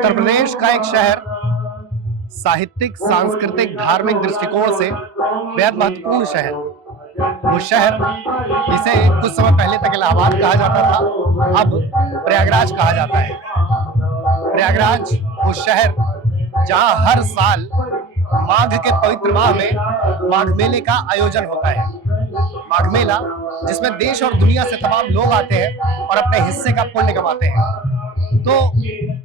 उत्तर प्रदेश का एक शहर साहित्यिक, सांस्कृतिक, धार्मिक दृष्टिकोण से बेहद महत्वपूर्ण शहर। वो शहर जिसे कुछ समय पहले तक इलाहाबाद कहा जाता था, अब प्रयागराज कहा जाता है। प्रयागराज वो शहर जहां हर साल माघ के पवित्र माह में माघ मेले का आयोजन होता है। माघ मेला जिसमें देश और दुनिया से तमाम लोग आते हैं और अपने हिस्से का पुण्य कमाते हैं। तो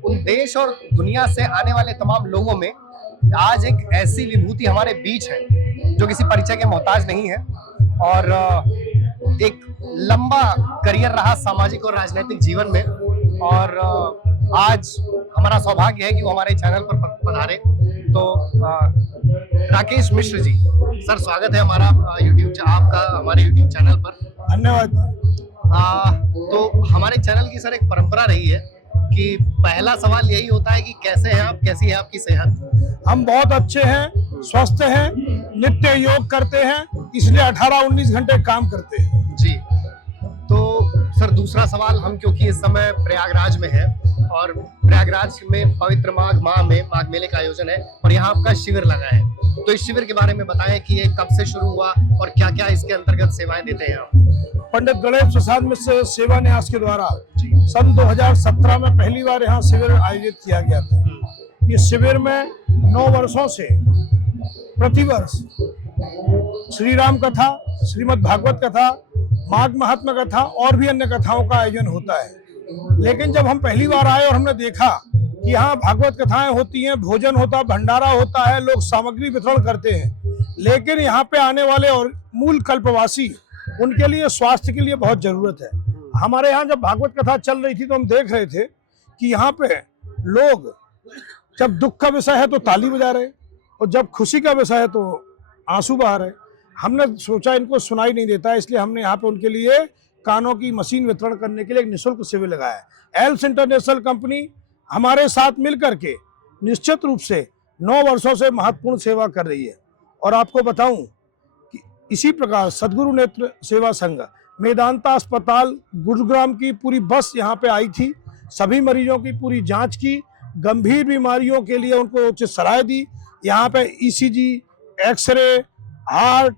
उन देश और दुनिया से आने वाले तमाम लोगों में आज एक ऐसी विभूति हमारे बीच है जो किसी परिचय के मोहताज नहीं है और एक लंबा करियर रहा सामाजिक और राजनीतिक जीवन में। और आज हमारा सौभाग्य है कि वो हमारे चैनल पर पधारे। तो राकेश मिश्र जी, सर स्वागत है हमारा आपका हमारे यूट्यूब चैनल पर। धन्यवाद। तो हमारे चैनल की सर एक परंपरा रही है कि पहला सवाल यही होता है कि कैसे हैं आप, कैसी है आपकी सेहत? हम बहुत अच्छे हैं, स्वस्थ हैं, नित्य योग करते हैं, इसलिए 18-19 घंटे काम करते हैं जी। तो सर दूसरा सवाल, हम क्योंकि इस समय प्रयागराज में है और प्रयागराज में पवित्र माघ माह में माघ मेले का आयोजन है और यहाँ आपका शिविर लगा है, तो इस शिविर के बारे में बताएं कि ये कब से शुरू हुआ और क्या क्या इसके अंतर्गत सेवाएं देते हैं आप? पंडित गणेश प्रसाद मिश्र सेवा न्यास के द्वारा सन 2017 में पहली बार यहाँ शिविर आयोजित किया गया था। इस शिविर में 9 वर्षों से प्रतिवर्ष श्री राम कथा, श्रीमद् भागवत कथा, माघ महात्मा कथा और भी अन्य कथाओं का आयोजन होता है। लेकिन जब हम पहली बार आए और हमने देखा कि यहाँ भागवत कथाएं होती हैं, भोजन होता, भंडारा होता है, लोग सामग्री वितरण करते हैं, लेकिन यहाँ पे आने वाले और मूल कल्पवासी उनके लिए स्वास्थ्य के लिए बहुत जरूरत है। हमारे यहाँ जब भागवत कथा चल रही थी तो हम देख रहे थे कि यहाँ पे लोग जब दुख का विषय है तो ताली बजा रहे और जब खुशी का विषय है तो आंसू बहा रहे। हमने सोचा इनको सुनाई नहीं देता है, इसलिए हमने यहाँ पे उनके लिए कानों की मशीन वितरण करने के लिए एक निःशुल्क शिविर लगाया है। एल्स इंटरनेशनल कंपनी हमारे साथ मिल करके निश्चित रूप से 9 वर्षों से महत्वपूर्ण सेवा कर रही है। और आपको बताऊं कि इसी प्रकार सद्गुरु नेत्र सेवा संघ मेदांता अस्पताल गुरुग्राम की पूरी बस यहाँ पे आई थी, सभी मरीजों की पूरी जांच की, गंभीर बीमारियों के लिए उनको उचित सलाह दी। यहाँ पे ECG, X ray, heart,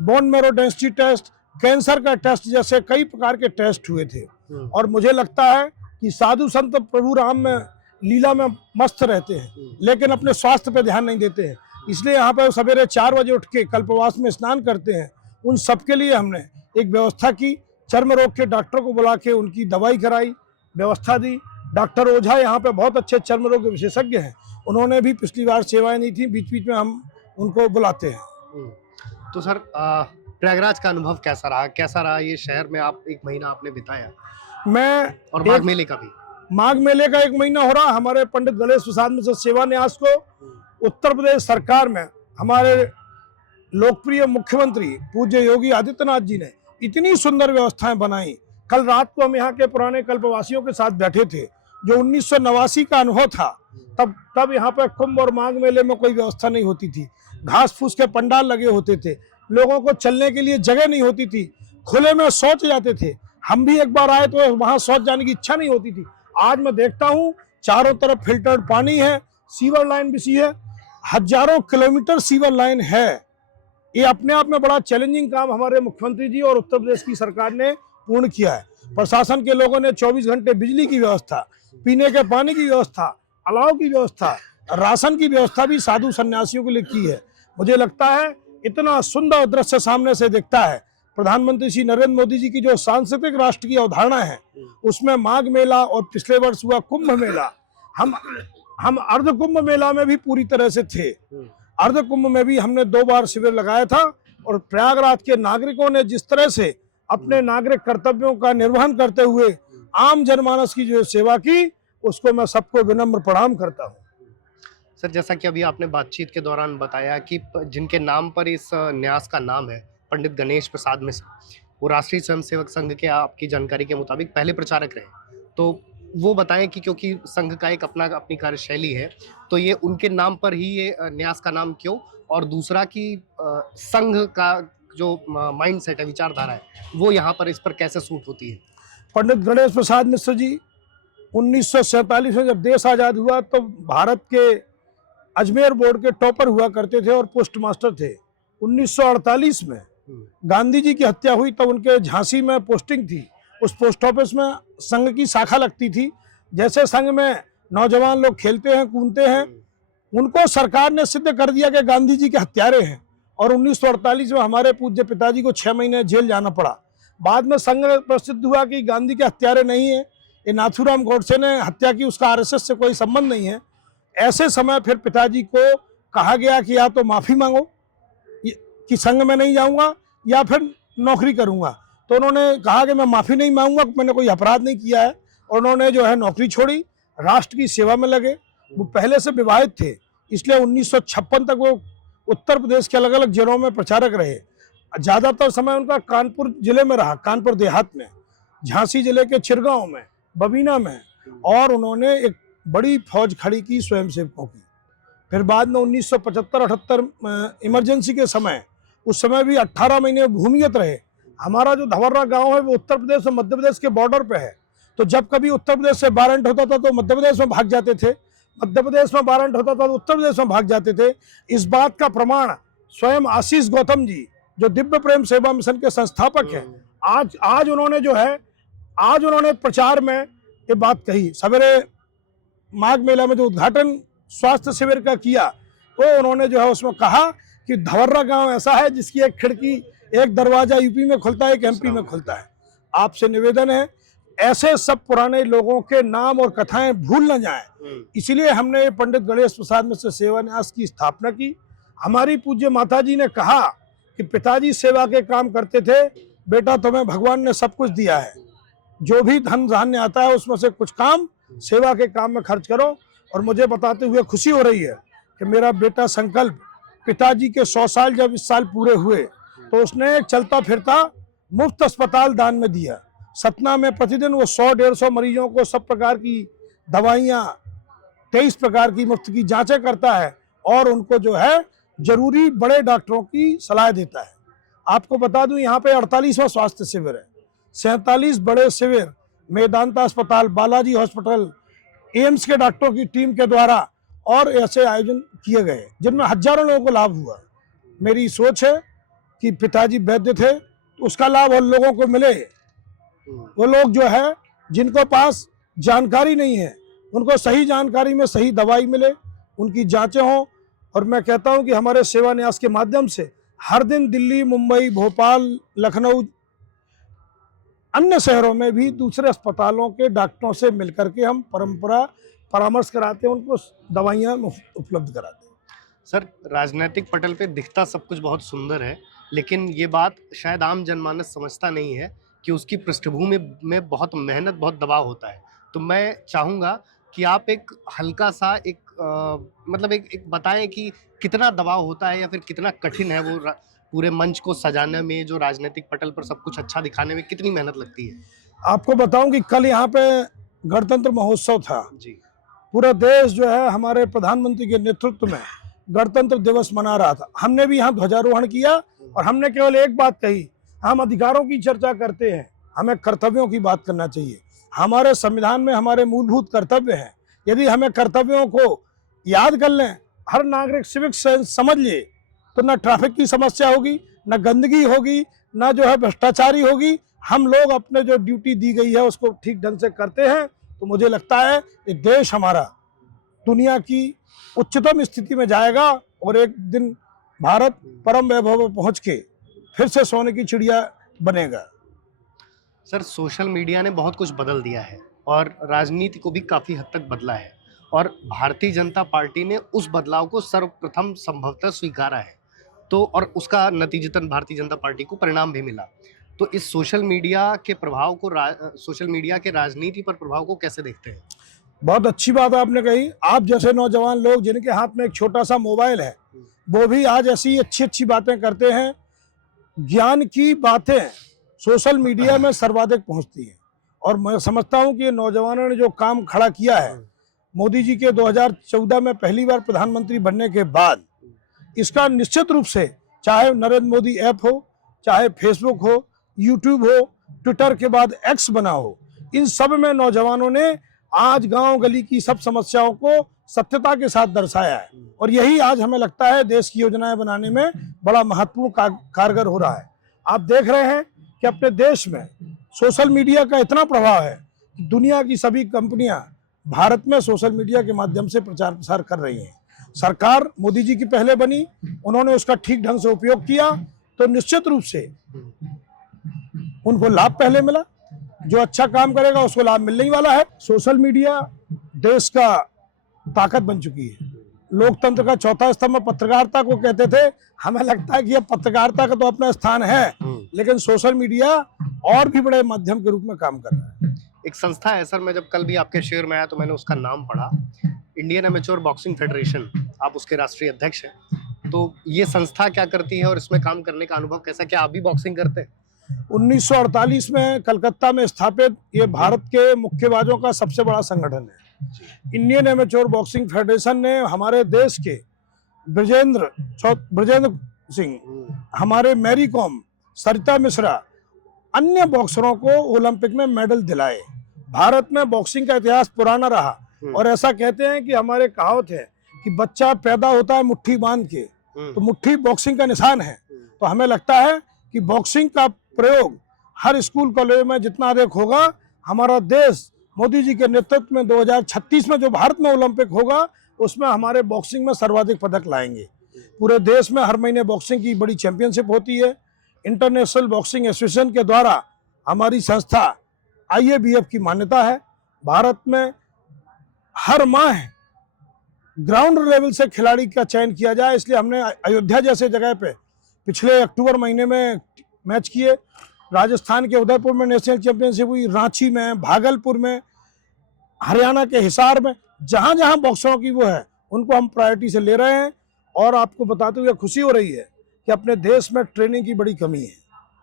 bone marrow density test, cancer का टेस्ट जैसे कई प्रकार के टेस्ट हुए थे। और मुझे लगता है कि साधु संत प्रभु राम में लीला में मस्त रहते हैं लेकिन अपने स्वास्थ्य पे ध्यान नहीं देते हैं, इसलिए यहाँ पर सवेरे 4 बजे उठ के कल्पवास में स्नान करते हैं। उन सबके लिए हमने एक व्यवस्था की, चर्म रोग के डॉक्टर को बुला के उनकी दवाई कराई, व्यवस्था दी। डॉक्टर ओझा यहाँ पे बहुत अच्छे चर्म रोग के विशेषज्ञ हैं, उन्होंने भी पिछली बार सेवाएं दी थी, बीच बीच में हम उनको बुलाते हैं। तो सर प्रयागराज का अनुभव कैसा रहा ये शहर में? आप 1 महीना आपने बिताया, मैं और माघ मेले का भी? माघ मेले का 1 महीना हो रहा। हमारे पंडित गणेश प्रसाद मिश्र सेवा न्यास को उत्तर प्रदेश सरकार में हमारे लोकप्रिय मुख्यमंत्री पूज्य योगी आदित्यनाथ जी ने इतनी सुंदर व्यवस्थाएं बनाई। कल रात को हम यहाँ के पुराने कल्पवासियों के साथ बैठे थे, जो 1989 का अनुभव था, तब यहाँ पर कुंभ और माघ मेले में कोई व्यवस्था नहीं होती थी, घास फूस के पंडाल लगे होते थे, लोगों को चलने के लिए जगह नहीं होती थी, खुले में शौच जाते थे। हम भी एक बार आए तो वहां शौच जाने की इच्छा नहीं होती थी। आज मैं देखता हूँ चारों तरफ फिल्टर्ड पानी है, सीवर लाइन बिछी है, हजारों किलोमीटर सीवर लाइन है। ये अपने आप में बड़ा चैलेंजिंग काम हमारे मुख्यमंत्री जी और उत्तर प्रदेश की सरकार ने पूर्ण किया है। प्रशासन के लोगों ने 24 घंटे बिजली की व्यवस्था, पीने के पानी की व्यवस्था, अलाव की व्यवस्था, राशन की व्यवस्था भी साधु सन्यासियों के लिए की है। मुझे लगता है इतना सुंदर दृश्य सामने से दिखता है। प्रधानमंत्री श्री नरेंद्र मोदी जी की जो सांस्कृतिक राष्ट्र की अवधारणा है, उसमें माघ मेला और पिछले वर्ष हुआ कुंभ मेला, हम अर्ध कुंभ मेला में भी पूरी तरह से थे। अर्ध कुंभ में भी हमने 2 बार शिविर लगाया था और प्रयागराज के नागरिकों ने जिस तरह से अपने नागरिक कर्तव्यों का निर्वहन करते हुए आम जनमानस की जो सेवा की, उसको मैं सबको विनम्र प्रणाम करता हूँ। सर जैसा कि अभी आपने बातचीत के दौरान बताया कि जिनके नाम पर इस न्यास का नाम है, पंडित गणेश प्रसाद मिश्र, वो राष्ट्रीय स्वयंसेवक संघ के, आपकी जानकारी के मुताबिक पहले प्रचारक रहे, तो वो बताएं कि क्योंकि संघ का एक अपनी कार्यशैली है, तो ये उनके नाम पर ही ये न्यास का नाम क्यों? और दूसरा कि संघ का जो माइंड सेट है, विचारधारा है, वो यहाँ पर इस पर कैसे सूट होती है? पंडित गणेश प्रसाद मिश्र जी 1947 में जब देश आज़ाद हुआ तो भारत के अजमेर बोर्ड के टॉपर हुआ करते थे और पोस्ट मास्टर थे। 1948 में गांधी जी की हत्या हुई तब उनके झांसी में पोस्टिंग थी। उस पोस्ट ऑफिस में संघ की शाखा लगती थी। जैसे संघ में नौजवान लोग खेलते हैं कूदते हैं, उनको सरकार ने सिद्ध कर दिया कि गांधी जी के हत्यारे हैं और 1948 में हमारे पूज्य पिताजी को 6 महीने जेल जाना पड़ा। बाद में संघ प्रसिद्ध हुआ कि गांधी के हत्यारे नहीं है, ये नाथूराम गोडसे ने हत्या की, उसका आरएसएस से कोई संबंध नहीं है। ऐसे समय फिर पिताजी को कहा गया कि या तो माफ़ी मांगो कि संघ में नहीं जाऊंगा या फिर नौकरी करूंगा। तो उन्होंने कहा कि मैं माफ़ी नहीं मांगूंगा, मैंने कोई अपराध नहीं किया है, और उन्होंने जो है नौकरी छोड़ी, राष्ट्र की सेवा में लगे। वो पहले से विवाहित थे, इसलिए 1956 तक वो उत्तर प्रदेश के अलग अलग जिलों में प्रचारक रहे। ज़्यादातर समय उनका कानपुर जिले में रहा, कानपुर देहात में, झांसी जिले के चिरगांव में, बबीना में, और उन्होंने एक बड़ी फौज खड़ी की स्वयंसेवकों की। फिर बाद में 1975-78 इमरजेंसी के समय, उस समय भी 18 महीने भूमिगत रहे। हमारा जो धवर्रा गांव है वो उत्तर प्रदेश और मध्य प्रदेश के बॉर्डर पे है, तो जब कभी उत्तर प्रदेश से वारंट होता था तो मध्य प्रदेश में भाग जाते थे, मध्य प्रदेश में वारंट होता था तो उत्तर प्रदेश में भाग जाते थे। इस बात का प्रमाण स्वयं आशीष गौतम जी, जो दिव्य प्रेम सेवा मिशन के संस्थापक हैं, आज उन्होंने प्रचार में ये बात कही। सवेरे माघ मेला में जो उद्घाटन स्वास्थ्य शिविर का किया, तो उन्होंने जो है उसमें कहा कि धवर्रा गांव ऐसा है जिसकी एक खिड़की, एक दरवाजा यूपी में खुलता है, एक एमपी में खुलता है। आपसे निवेदन है ऐसे सब पुराने लोगों के नाम और कथाएं भूल न जाएं, इसलिए हमने पंडित गणेश प्रसाद मिश्र सेवा न्यास की स्थापना की। हमारी पूज्य माता जी ने कहा कि पिताजी सेवा के काम करते थे, बेटा तुम्हें भगवान ने सब कुछ दिया है, जो भी धन धान्य आता है उसमें से कुछ काम सेवा के काम में खर्च करो। और मुझे बताते हुए खुशी हो रही है कि मेरा बेटा संकल्प, पिताजी के 100 साल जब इस साल पूरे हुए तो उसने एक चलता फिरता मुफ्त अस्पताल दान में दिया। सतना में प्रतिदिन वो 100-150 मरीजों को सब प्रकार की दवाइयाँ, 23 प्रकार की मुफ्त की जांचें करता है और उनको जो है जरूरी बड़े डॉक्टरों की सलाह देता है। आपको बता दूं यहाँ पे 48वां स्वास्थ्य शिविर है, 47 बड़े शिविर मेदांता अस्पताल, बालाजी हॉस्पिटल, एम्स के डॉक्टरों की टीम के द्वारा और ऐसे आयोजन किए गए जिनमें हजारों लोगों को लाभ हुआ। मेरी सोच है कि पिताजी वैद्य थे तो उसका लाभ उन लोगों को मिले। वो लोग जो है जिनको पास जानकारी नहीं है, उनको सही जानकारी में सही दवाई मिले, उनकी जांचें हों। और मैं कहता हूं कि हमारे सेवा न्यास के माध्यम से हर दिन दिल्ली, मुंबई, भोपाल, लखनऊ, अन्य शहरों में भी दूसरे अस्पतालों के डॉक्टरों से मिलकर के हम परामर्श कराते हैं, उनको दवाइयाँ उपलब्ध कराते हैं। सर, राजनीतिक पटल पे दिखता सब कुछ बहुत सुंदर है, लेकिन ये बात शायद आम जनमानस समझता नहीं है कि उसकी पृष्ठभूमि में बहुत मेहनत, बहुत दबाव होता है। तो मैं चाहूँगा कि आप एक हल्का सा मतलब एक बताएं कि कितना दबाव होता है या फिर कितना कठिन है वो पूरे मंच को सजाने में, जो राजनीतिक पटल पर सब कुछ अच्छा दिखाने में कितनी मेहनत लगती है। आपको बताऊं कि कल यहाँ पे गणतंत्र महोत्सव था जी। पूरा देश जो है हमारे प्रधानमंत्री के नेतृत्व में गणतंत्र दिवस मना रहा था। हमने भी यहाँ ध्वजारोहण किया और हमने केवल एक बात कही, हम अधिकारों की चर्चा करते हैं, हमें कर्तव्यों की बात करना चाहिए। हमारे संविधान में हमारे मूलभूत कर्तव्य हैं, यदि हमें कर्तव्यों को याद कर लें, हर नागरिक सिविक सेंस समझ ले, तो ना ट्रैफिक की समस्या होगी, ना गंदगी होगी, ना जो है भ्रष्टाचारी होगी। हम लोग अपने जो ड्यूटी दी गई है उसको ठीक ढंग से करते हैं, तो मुझे लगता है ये देश हमारा दुनिया की उच्चतम स्थिति में जाएगा और एक दिन भारत परम वैभव में पहुंच के फिर से सोने की चिड़िया बनेगा। सर, सोशल मीडिया ने बहुत कुछ बदल दिया है और राजनीति को भी काफ़ी हद तक बदला है, और भारतीय जनता पार्टी ने उस बदलाव को सर्वप्रथम संभवतः स्वीकारा है, तो और उसका नतीजतन भारतीय जनता पार्टी को परिणाम भी मिला। तो इस सोशल मीडिया के प्रभाव को, सोशल मीडिया के राजनीति पर प्रभाव को कैसे देखते हैं? बहुत अच्छी बात आपने कही। आप जैसे नौजवान लोग जिनके हाथ में एक छोटा सा मोबाइल है, वो भी आज ऐसी अच्छी अच्छी बातें करते हैं। ज्ञान की बातें सोशल मीडिया में सर्वाधिक पहुंचती हैं, और मैं समझता हूं कि नौजवानों ने जो काम खड़ा किया है, मोदी जी के 2014 में पहली बार प्रधानमंत्री बनने के बाद, इसका निश्चित रूप से चाहे नरेंद्र मोदी ऐप हो, चाहे फेसबुक हो, यूट्यूब हो, ट्विटर के बाद एक्स बना हो, इन सब में नौजवानों ने आज गांव गली की सब समस्याओं को सत्यता के साथ दर्शाया है, और यही आज हमें लगता है देश की योजनाएं बनाने में बड़ा महत्वपूर्ण कारगर हो रहा है। आप देख रहे हैं कि अपने देश में सोशल मीडिया का इतना प्रभाव है कि दुनिया की सभी कंपनियां भारत में सोशल मीडिया के माध्यम से प्रचार प्रसार कर रही हैं। सरकार मोदी जी की पहले बनी, उन्होंने उसका ठीक ढंग से उपयोग किया तो निश्चित रूप से उनको लाभ पहले मिला। जो अच्छा काम करेगा उसको लाभ मिलने ही वाला है। सोशल मीडिया देश का ताकत बन चुकी है। लोकतंत्र का चौथा स्तंभ पत्रकारिता को कहते थे, हमें लगता है कि अब पत्रकारिता का तो अपना स्थान है, लेकिन सोशल मीडिया और भी बड़े माध्यम के रूप में काम कर रहा है। एक संस्था है सर, मैं जब कल भी आपके शहर में आया तो मैंने उसका नाम पढ़ा, इंडियन एमेच्योर बॉक्सिंग फेडरेशन, आप उसके राष्ट्रीय अध्यक्ष हैं। तो ये संस्था क्या करती है और इसमें काम करने का अनुभव कैसा, क्या आप भी बॉक्सिंग करते हैं? 1948 में कलकत्ता में स्थापित ये भारत के मुक्केबाजों का सबसे बड़ा संगठन है। इंडियन एमेच्योर बॉक्सिंग फेडरेशन ने हमारे देश के ब्रजेंद्र सिंह, हमारे मैरी कॉम, सरिता मिश्रा, अन्य बॉक्सरों को ओलंपिक में मेडल दिलाए। भारत में बॉक्सिंग का इतिहास पुराना रहा, और ऐसा कहते हैं कि हमारे कहावत है कि बच्चा पैदा होता है मुट्ठी बांध के, तो मुट्ठी बॉक्सिंग का निशान है। तो हमें लगता है कि बॉक्सिंग का प्रयोग हर स्कूल कॉलेज में जितना अधिक होगा, हमारा देश मोदी जी के नेतृत्व में 2036 में जो भारत में ओलंपिक होगा उसमें हमारे बॉक्सिंग में सर्वाधिक पदक लाएंगे। पूरे देश में हर महीने बॉक्सिंग की बड़ी चैंपियनशिप होती है। इंटरनेशनल बॉक्सिंग एसोसिएशन के द्वारा हमारी संस्था IABF की मान्यता है। भारत में हर माह ग्राउंड लेवल से खिलाड़ी का चयन किया जाए, इसलिए हमने अयोध्या जैसे जगह पे पिछले अक्टूबर महीने में मैच किए। राजस्थान के उदयपुर में नेशनल चैंपियनशिप हुई, रांची में, भागलपुर में, हरियाणा के हिसार में, जहां जहां बॉक्सरों की वो है उनको हम प्रायोरिटी से ले रहे हैं। और आपको बताते हुए खुशी हो रही है कि अपने देश में ट्रेनिंग की बड़ी कमी है।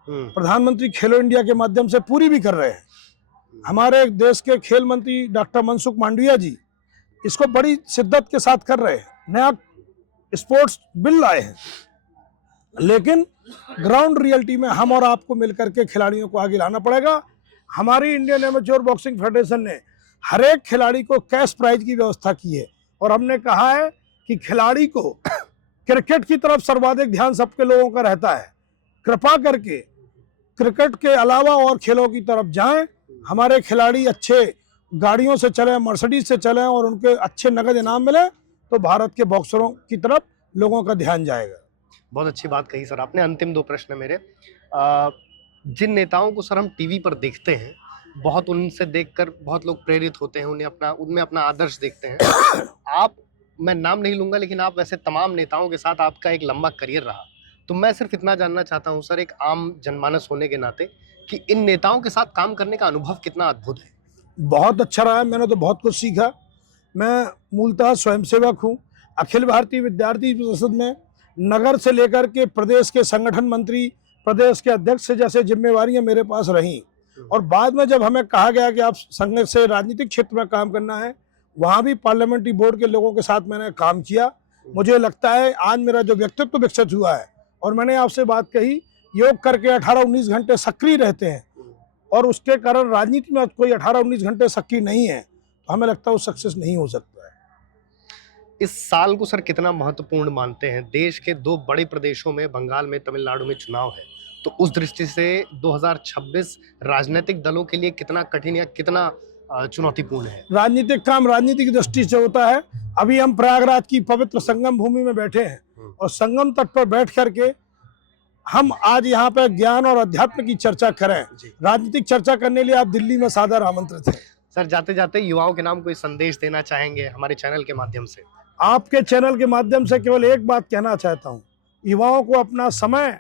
प्रधानमंत्री खेलो इंडिया के माध्यम से पूरी भी कर रहे हैं। हमारे देश के खेल मंत्री डॉक्टर मनसुख मांडविया जी इसको बड़ी शिद्दत के साथ कर रहे हैं। नया स्पोर्ट्स बिल लाए हैं, लेकिन ग्राउंड रियलिटी में हम और आपको मिलकर के खिलाड़ियों को आगे लाना पड़ेगा। हमारी इंडियन एमेच्योर बॉक्सिंग फेडरेशन ने हर एक खिलाड़ी को कैश प्राइज की व्यवस्था की है, और हमने कहा है कि खिलाड़ी को क्रिकेट की तरफ सर्वाधिक ध्यान सबके लोगों का रहता है। कृपा करके क्रिकेट के अलावा और खेलों की तरफ जाएं। हमारे खिलाड़ी अच्छे गाड़ियों से चलें, मर्सिडीज से चलें, और उनके अच्छे नगद इनाम मिले तो भारत के बॉक्सरों की तरफ लोगों का ध्यान जाएगा। बहुत अच्छी बात कही सर आपने। अंतिम 2 प्रश्न मेरे। जिन नेताओं को सर हम टीवी पर देखते हैं, बहुत उनसे देखकर बहुत लोग प्रेरित होते हैं, उनमें अपना आदर्श देखते हैं। आप, मैं नाम नहीं लूंगा, लेकिन आप वैसे तमाम नेताओं के साथ आपका एक लंबा करियर रहा, तो मैं सिर्फ इतना जानना चाहता हूं सर, एक आम जनमानस होने के नाते, कि इन नेताओं के साथ काम करने का अनुभव कितना अद्भुत है? बहुत अच्छा रहा है, मैंने तो बहुत कुछ सीखा। मैं मूलतः स्वयंसेवक हूँ। अखिल भारतीय विद्यार्थी परिषद में नगर से लेकर के प्रदेश के संगठन मंत्री, प्रदेश के अध्यक्ष से जैसे जिम्मेवारियां मेरे पास रहीं, और बाद में जब हमें कहा गया कि आप संघ से राजनीतिक क्षेत्र में काम करना है, वहाँ भी पार्लियामेंट्री बोर्ड के लोगों के साथ मैंने काम किया। मुझे लगता है आज मेरा जो व्यक्तित्व विकसित हुआ है, और मैंने आपसे बात कही, योग करके 18-19 घंटे सक्रिय रहते हैं, और उसके कारण राजनीति में कोई 18-19 घंटे सक्रिय नहीं है, तो हमें लगता है वो सक्सेस नहीं हो सकता है। इस साल को सर कितना महत्वपूर्ण मानते हैं? देश के 2 बड़े प्रदेशों में, बंगाल में, तमिलनाडु में चुनाव है, तो उस दृष्टि से 2026 राजनीतिक दलों के लिए कितना कठिन या कितना चुनौतीपूर्ण है? राजनीतिक काम राजनीति की दृष्टि से होता है। अभी हम प्रयागराज की पवित्र संगम भूमि में बैठे हैं, और संगम तट पर बैठ करके हम आज यहाँ पे ज्ञान और अध्यात्म की चर्चा करें। राजनीतिक चर्चा करने लिए आप दिल्ली में सादर आमंत्रित हैं। सर, जाते जाते युवाओं के नाम कोई संदेश देना चाहेंगे हमारे चैनल के माध्यम से? आपके चैनल के माध्यम से केवल एक बात कहना चाहता हूँ, युवाओं को अपना समय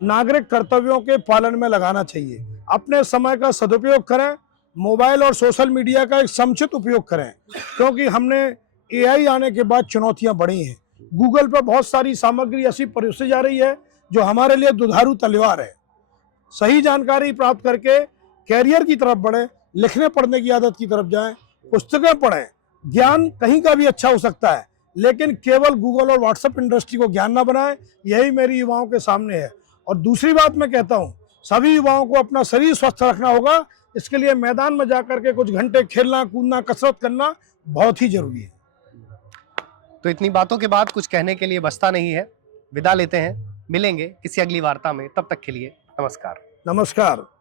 नागरिक कर्तव्यों के पालन में लगाना चाहिए। अपने समय का सदुपयोग करें, मोबाइल और सोशल मीडिया का एक समुचित उपयोग करें, क्योंकि हमने AI आने के बाद चुनौतियां बढ़ी हैं। गूगल पर बहुत सारी सामग्री ऐसी परोसी जा रही है जो हमारे लिए दुधारू तलवार है। सही जानकारी प्राप्त करके कैरियर की तरफ बढ़ें, लिखने पढ़ने की आदत की तरफ जाएं, पुस्तकें पढ़ें। ज्ञान कहीं का भी अच्छा हो सकता है, लेकिन केवल गूगल और व्हाट्सएप इंडस्ट्री को ज्ञान ना बनाएं। यही मेरी युवाओं के सामने है। और दूसरी बात मैं कहता हूं, सभी युवाओं को अपना शरीर स्वस्थ रखना होगा, इसके लिए मैदान में जाकर के कुछ घंटे खेलना कूदना कसरत करना बहुत ही जरूरी है। तो इतनी बातों के बाद कुछ कहने के लिए बचता नहीं है, विदा लेते हैं, मिलेंगे किसी अगली वार्ता में, तब तक के लिए नमस्कार। नमस्कार।